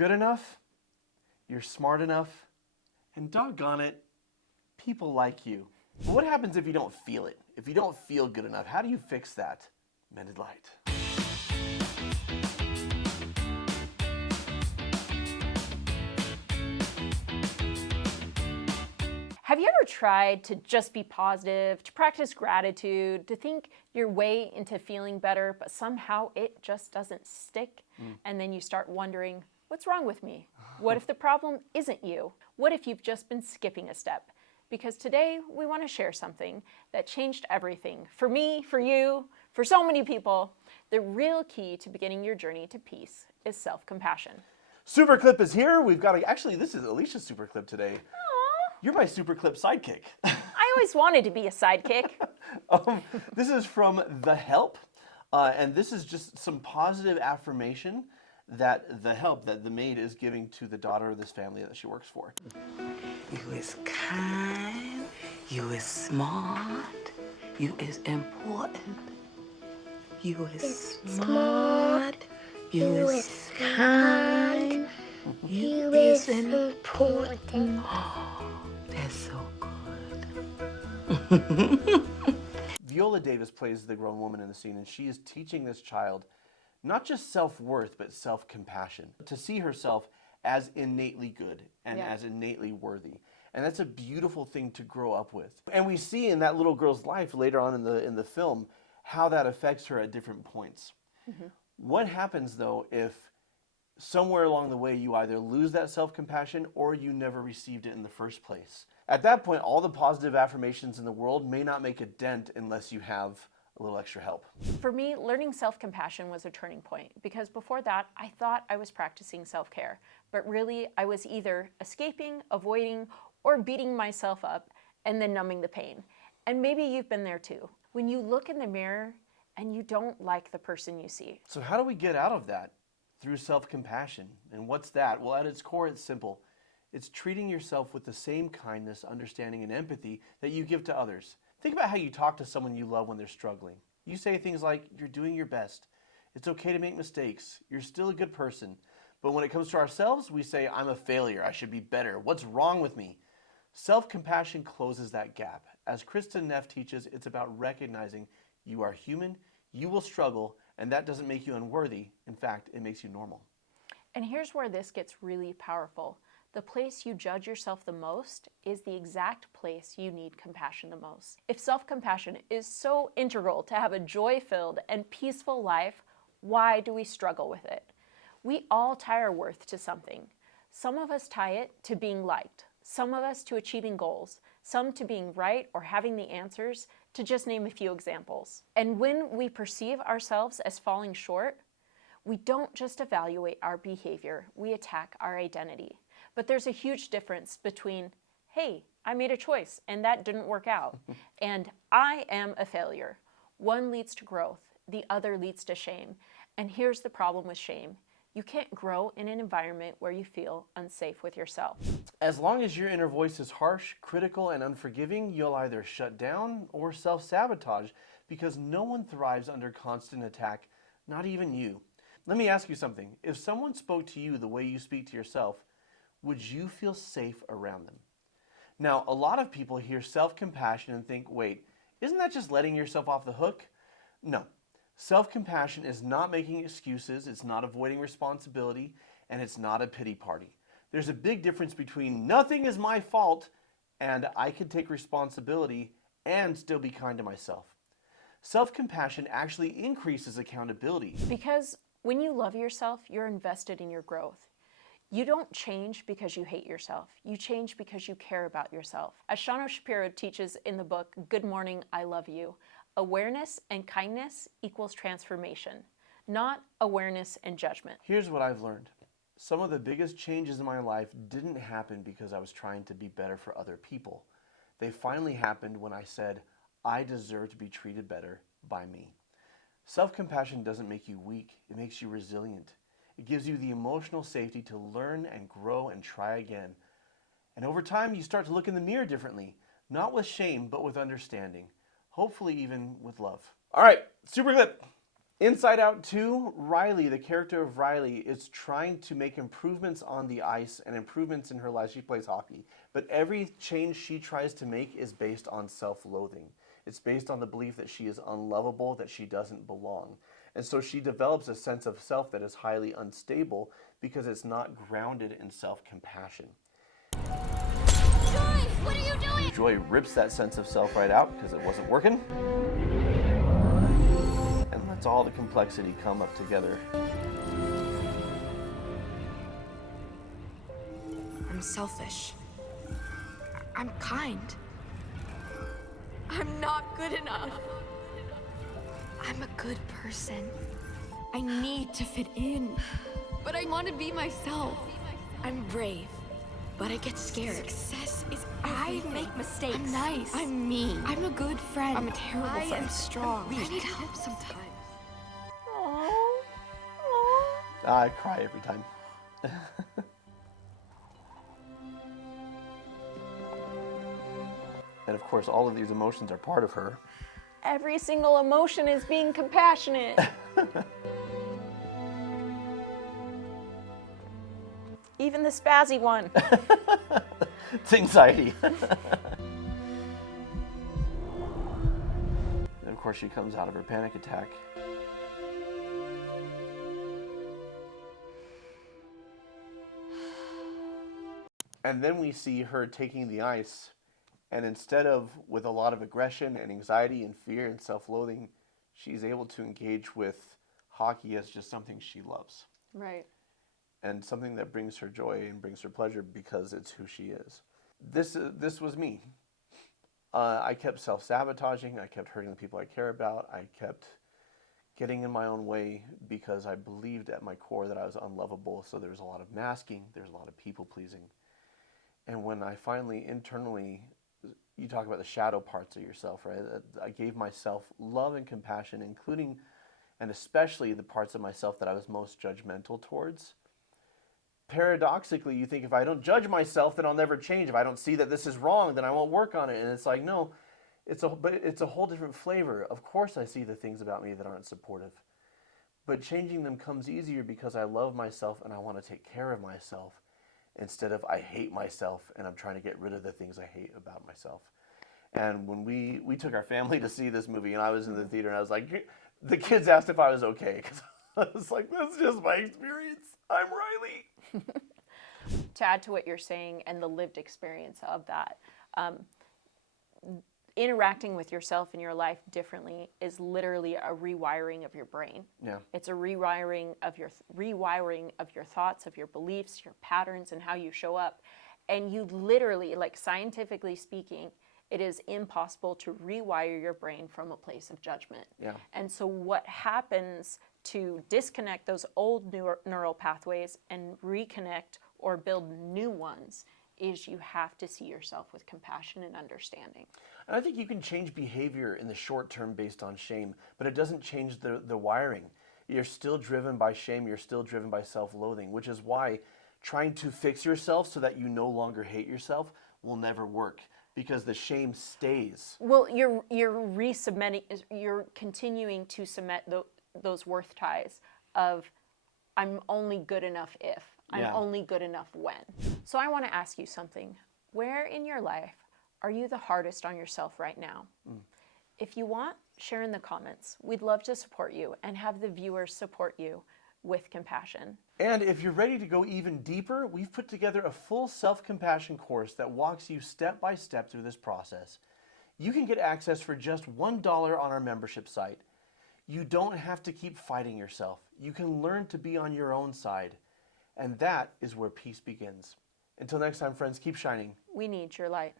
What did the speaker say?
good enough, you're smart enough, and doggone it, people like you. But what happens if you don't feel it? If you don't feel good enough, how do you fix that? Mended Light. Have you ever tried to just be positive, to practice gratitude, to think your way into feeling better, but somehow it just doesn't stick? And then you start wondering, what's wrong with me? What if the problem isn't you? What if you've just been skipping a step? Because today we want to share something that changed everything. For me, for you, for so many people. The real key to beginning your journey to peace is self-compassion. Super Clip is here. We've got actually, this is Alicia's Super Clip today. You're my Super Clip sidekick. I always wanted to be a sidekick. This is from The Help, and this is just some positive affirmation that the maid is giving to the daughter of this family that she works for. You is kind, you is smart, you is important, you is smart, you is kind, you is important. That's so good. Viola Davis plays the grown woman in the scene, and she is teaching this child not just self-worth, but self-compassion. To see herself as innately good and as innately worthy. And that's a beautiful thing to grow up with. And we see in that little girl's life later on in the film how that affects her at different points. What happens though if somewhere along the way you either lose that self-compassion or you never received it in the first place? At that point, all the positive affirmations in the world may not make a dent unless you have a little extra help. For me, learning self-compassion was a turning point because before that, I thought I was practicing self-care, but really I was either escaping, avoiding, or beating myself up and then numbing the pain. And maybe you've been there too. When you look in the mirror and you don't like the person you see. So how do we get out of that? Through self-compassion. And what's that? Well, at its core, it's simple. It's treating yourself with the same kindness, understanding, and empathy that you give to others. Think about how you talk to someone you love when they're struggling. You say things like, you're doing your best. It's okay to make mistakes. You're still a good person. But when it comes to ourselves, we say, I'm a failure. I should be better. What's wrong with me? Self-compassion closes that gap. As Kristen Neff teaches, it's about recognizing you are human, you will struggle, and that doesn't make you unworthy. In fact, it makes you normal. And here's where this gets really powerful. The place you judge yourself the most is the exact place you need compassion the most. If self-compassion is so integral to have a joy-filled and peaceful life, why do we struggle with it? We all tie our worth to something. Some of us tie it to being liked, some of us to achieving goals, some to being right or having the answers, to just name a few examples. And when we perceive ourselves as falling short, we don't just evaluate our behavior, we attack our identity. But there's a huge difference between, hey, I made a choice and that didn't work out, and I am a failure. One leads to growth, the other leads to shame. And here's the problem with shame. You can't grow in an environment where you feel unsafe with yourself. As long as your inner voice is harsh, critical, and unforgiving, you'll either shut down or self-sabotage because no one thrives under constant attack, not even you. Let me ask you something. If someone spoke to you the way you speak to yourself, would you feel safe around them? Now, a lot of people hear self-compassion and think, wait, isn't that just letting yourself off the hook? No. Self-compassion is not making excuses, it's not avoiding responsibility, and it's not a pity party. There's a big difference between nothing is my fault and I can take responsibility and still be kind to myself. Self-compassion actually increases accountability. Because when you love yourself, you're invested in your growth. You don't change because you hate yourself. You change because you care about yourself. As Shano Shapiro teaches in the book, Good Morning, I Love You, awareness and kindness equals transformation, not awareness and judgment. Here's what I've learned. Some of the biggest changes in my life didn't happen because I was trying to be better for other people. They finally happened when I said, I deserve to be treated better by me. Self-compassion doesn't make you weak, it makes you resilient. It gives you the emotional safety to learn and grow and try again. And over time, you start to look in the mirror differently, not with shame, but with understanding. Hopefully even with love. All right, super clip. Inside Out 2, Riley, the character of Riley, is trying to make improvements on the ice and improvements in her life. She plays hockey. But every change she tries to make is based on self-loathing. It's based on the belief that she is unlovable, that she doesn't belong. And so she develops a sense of self that is highly unstable because it's not grounded in self-compassion. Joy, what are you doing? Joy rips that sense of self right out because it wasn't working. And lets all the complexity come up together. I'm selfish. I'm kind. I'm not good enough. I'm a good person. I need to fit in, but I want to be myself. I'm brave, but I get scared. Success is everything. I make mistakes. I'm nice. I'm mean. I'm a good friend. I'm a terrible friend. I am strong. I need help sometimes. Aww. I cry every time. And of course, all of these emotions are part of her. Every single emotion is being compassionate. Even the spazzy one. It's anxiety. And of course, she comes out of her panic attack. And then we see her taking the ice, and instead of with a lot of aggression and anxiety and fear and self-loathing, she's able to engage with hockey as just something she loves. Right. And something that brings her joy and brings her pleasure because it's who she is. This was me. I kept self-sabotaging. I kept hurting the people I care about. I kept getting in my own way because I believed at my core that I was unlovable. So there was a lot of masking. There's a lot of people-pleasing. And when I finally internally, you talk about the shadow parts of yourself, right? I gave myself love and compassion, including and especially the parts of myself that I was most judgmental towards. Paradoxically, you think if I don't judge myself, then I'll never change. If I don't see that this is wrong, then I won't work on it. And it's like, no, but it's a whole different flavor. Of course I see the things about me that aren't supportive. But changing them comes easier because I love myself and I want to take care of myself instead of I hate myself and I'm trying to get rid of the things I hate about myself. And when we took our family to see this movie and I was in the theater and I was like, the kids asked if I was okay because I was like, that's just my experience. I'm Riley. To add to what you're saying and the lived experience of that, interacting with yourself in your life differently is literally a rewiring of your brain. Yeah. It's a rewiring of your thoughts, of your beliefs, your patterns, and how you show up. And you literally, like scientifically speaking, it is impossible to rewire your brain from a place of judgment. Yeah. And so what happens to disconnect those old neural pathways and reconnect or build new ones is you have to see yourself with compassion and understanding. And I think you can change behavior in the short term based on shame, but it doesn't change the wiring. You're still driven by shame. You're still driven by self-loathing, which is why trying to fix yourself so that you no longer hate yourself will never work because the shame stays. Well, you're resubmitting, you're continuing to cement those worth ties of I'm only good enough if, I'm only good enough when. So I want to ask you something. Where in your life are you the hardest on yourself right now? If you want, share in the comments. We'd love to support you and have the viewers support you with compassion. And if you're ready to go even deeper, we've put together a full self-compassion course that walks you step by step through this process. You can get access for just $1 on our membership site. You don't have to keep fighting yourself. You can learn to be on your own side. And that is where peace begins. Until next time, friends, keep shining. We need your light.